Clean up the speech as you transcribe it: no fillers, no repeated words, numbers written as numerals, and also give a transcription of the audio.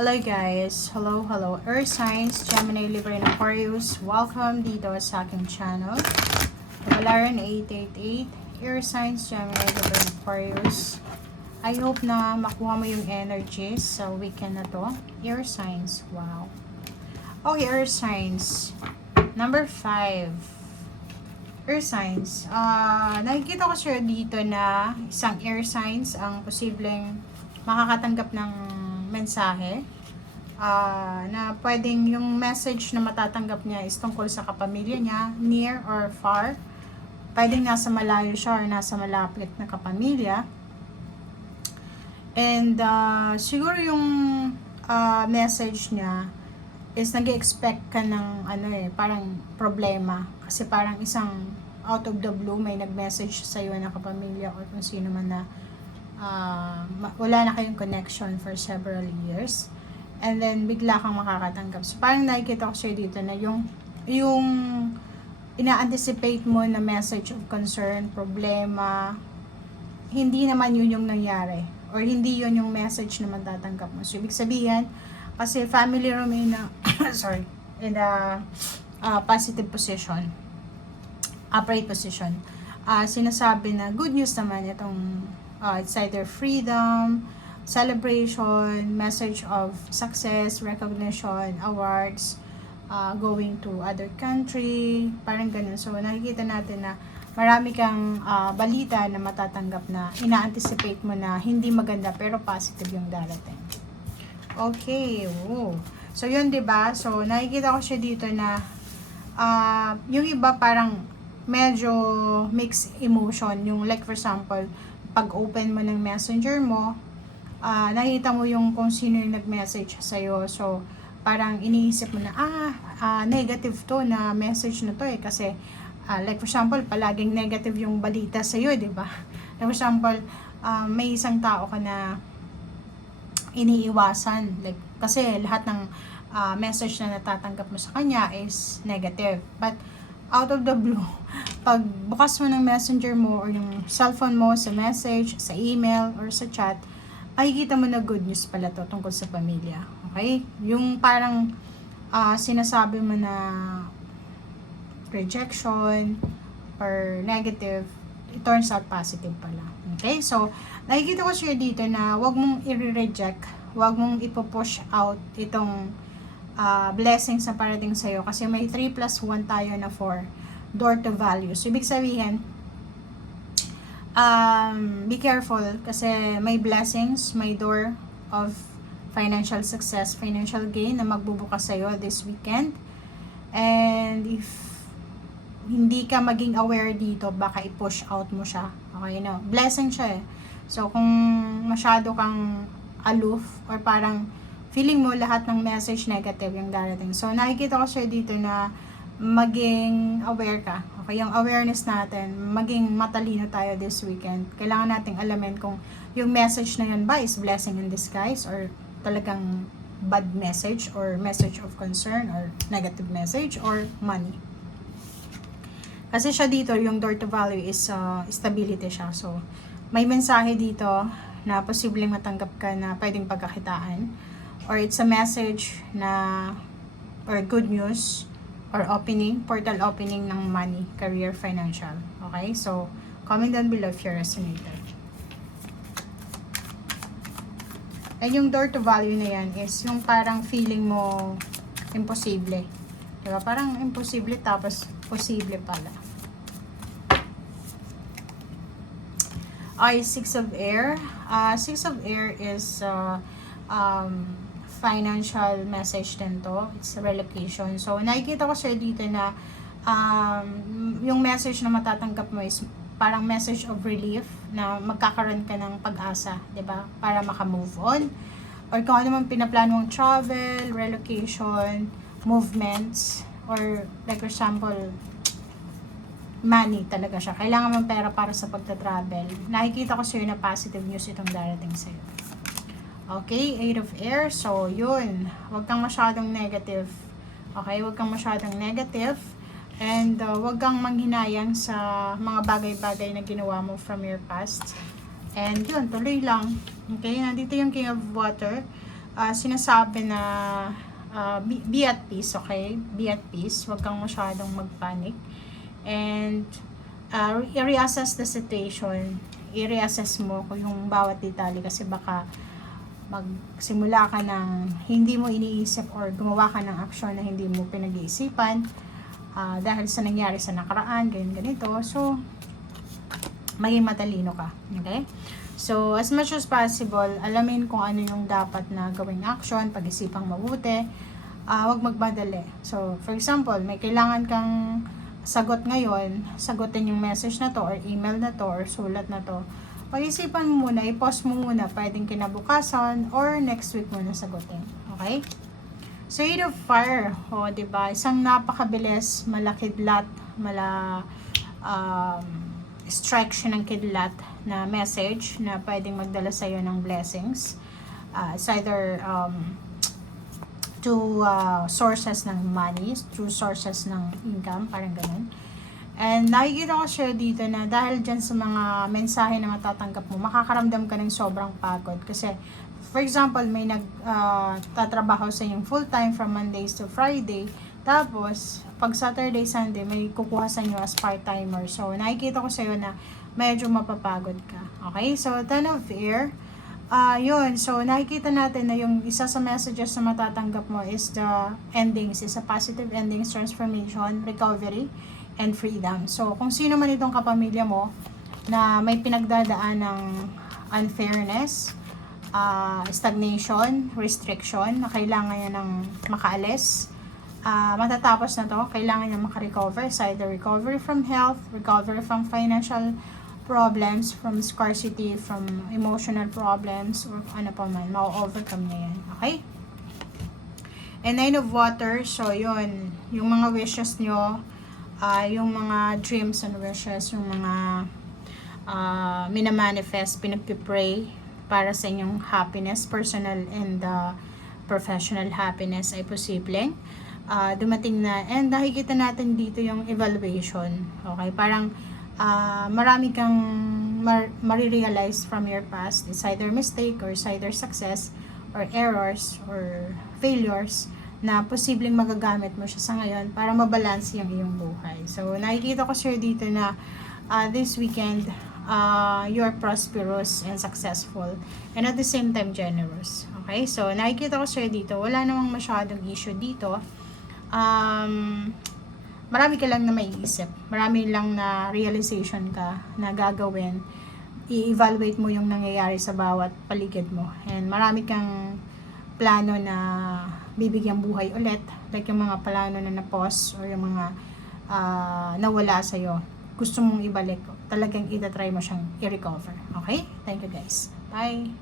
Hello guys! Hello! Earth Signs, Gemini, Libra, and Aquarius. Welcome dito sa aking channel. Kapalaran 888, Earth Signs, Gemini, Libra, and Aquarius. I hope na makuha mo yung energies sa weekend na to. Earth Signs, wow. Okay, Earth Signs. Number 5. Earth Signs. Nakikita ko sir dito na isang Air Signs ang posibleng makakatanggap ng mensahe na pwedeng yung message na matatanggap niya is tungkol sa kapamilya niya, near or far. Pwedeng nasa malayo siya or nasa malapit na kapamilya. And siguro yung message niya is nag-expect ka ng parang problema. Kasi parang isang out of the blue may nag-message sa iyo na kapamilya or kung sino man na wala na kayong connection for several years, and then bigla kang makakatanggap. So parang nakikita ko siya dito na yung ina-anticipate mo na message of concern, problema, hindi naman yun yung nangyari or hindi yun yung message na matatanggap mo. So ibig sabihin, kasi family room in a in a positive position, upright position, sinasabi na good news naman itong it's either freedom, celebration, message of success, recognition, awards, going to other country, parang ganun. So nakikita natin na marami kang balita na matatanggap na ina-anticipate mo na hindi maganda pero positive yung darating. Okay, oh. So yun 'di ba? So nakikita ko siya dito na yung iba parang medyo mixed emotion, yung like for example, pag open mo ng messenger mo, nakita mo yung kung sino yung nag-message sa'yo. So, parang iniisip mo na, negative to na message na to kasi, like for example, palaging negative yung balita sa'yo, di ba? Like for example, may isang tao ka na iniiwasan. Like, kasi lahat ng message na natatanggap mo sa kanya is negative. But, out of the blue, pag bukas mo ng messenger mo or yung cellphone mo sa message, sa email, or sa chat, makikita mo na good news pala to tungkol sa pamilya. Okay? Yung parang sinasabi mo na rejection or negative, it turns out positive pala. Okay? So, nakikita ko siya dito na wag mong i-reject, wag mong ipo-push out itong blessings na parating sa'yo kasi may 3 plus 1 tayo na 4 door to value. So, ibig sabihin, be careful kasi may blessings, may door of financial success, financial gain na magbubukas sa'yo this weekend. And if hindi ka maging aware dito, baka i-push out mo siya. Okay, no? Blessing siya eh. So, kung masyado kang aloof or parang feeling mo lahat ng message negative yung darating. So, nakikita ko siya dito na maging aware ka. Okay, yung awareness natin, maging matalino tayo this weekend. Kailangan nating alamin kung yung message na yun ba is blessing in disguise or talagang bad message or message of concern or negative message or money. Kasi siya dito, yung door to value is stability siya. So, may mensahe dito na posibleng matanggap ka na pwedeng pagkakitaan. Or it's a message na or good news or opening, portal opening ng money, career, financial. Okay? So, comment down below if you resonated. And yung door to value na yan is yung parang feeling mo imposible. Diba? Parang imposible tapos posible pala. Okay, 6 of air. 6 of air is financial message din to. It's a relocation. So, nakikita ko sir dito na yung message na matatanggap mo is parang message of relief na magkakaroon ka ng pag-asa, 'di ba? Para maka-move on. Or kung ano man pinaplano mong travel, relocation, movements, or like for example, money talaga siya. Kailangan mong pera para sa pagta-travel. Nakikita ko sir na positive news itong darating sa'yo. Okay, 8 of air. So, yun. Huwag kang masyadong negative. Okay, huwag kang masyadong negative. And huwag kang manghinayang sa mga bagay-bagay na ginawa mo from your past. And yun, tuloy lang. Okay, nandito yung King of Water. sinasabi na be at peace, okay? Be at peace. Huwag kang masyadong magpanic. And i-reassess the situation. I-reassess mo kung yung bawat detalye kasi baka magsimula ka ng hindi mo iniisip or gumawa ka ng aksyon na hindi mo pinag-iisipan dahil sa nangyari sa nakaraan, ganito. So, maging matalino ka. Okay? So, as much as possible, alamin kung ano yung dapat na gawing action, pag-isipang mabuti, huwag magmadali. So, for example, may kailangan kang sagot ngayon, sagutin yung message na to, or email na to, or sulat na to. Pag-isipan mo muna, i-pause mo muna, pwedeng kinabukasan, or next week mo na sagutin. Okay? So, Eight of Fire, diba? Isang napakabilis, malakidlat, strike siya ng kidlat na message na pwedeng magdala sa'yo ng blessings. It's either to sources ng money, through sources ng income, parang ganun. And nakikita ko siya dito na dahil dyan sa mga mensahe na matatanggap mo, makakaramdam ka ng sobrang pagod. Kasi, for example, may tatrabaho sa yung full-time from Mondays to Friday. Tapos, pag Saturday, Sunday, may kukuha sa inyo as part-timer. So, nakikita ko sa'yo na medyo mapapagod ka. Okay? So, Ten of Air. Yun. So, nakikita natin na yung isa sa messages na matatanggap mo is the endings. Is a positive endings, transformation, recovery, and freedom. So, kung sino man itong kapamilya mo na may pinagdadaan ng unfairness, stagnation, restriction, na kailangan niya ng makaalis, matatapos na to, kailangan niya makarecover. It's either recovery from health, recovery from financial problems, from scarcity, from emotional problems, or ano pa man, ma-overcome niya yan. Okay? And Nine of Water, so yun, yung mga wishes nyo, yung mga dreams and wishes, yung mga minamanifest, pinagpipray para sa inyong happiness, personal and professional happiness ay posibleng dumating na. And nakikita natin dito yung evaluation. Okay? Parang marami kang marirealize from your past. It's either mistake or it's either success or errors or failures na posibleng magagamit mo siya sa ngayon para mabalance yung iyong buhay. So, nakikita ko sir dito na this weekend, you're prosperous and successful and at the same time generous. Okay? So, nakikita ko sir dito, wala namang masyadong issue dito. Marami ka lang na maiisip. Marami lang na realization ka na gagawin. I-evaluate mo yung nangyayari sa bawat paligid mo. And marami kang plano na bibigyang buhay ulit. Like yung mga plano na na-pause or yung mga nawala sa'yo. Gusto mong ibalik. Talagang itatry mo siyang i-recover. Okay? Thank you guys. Bye!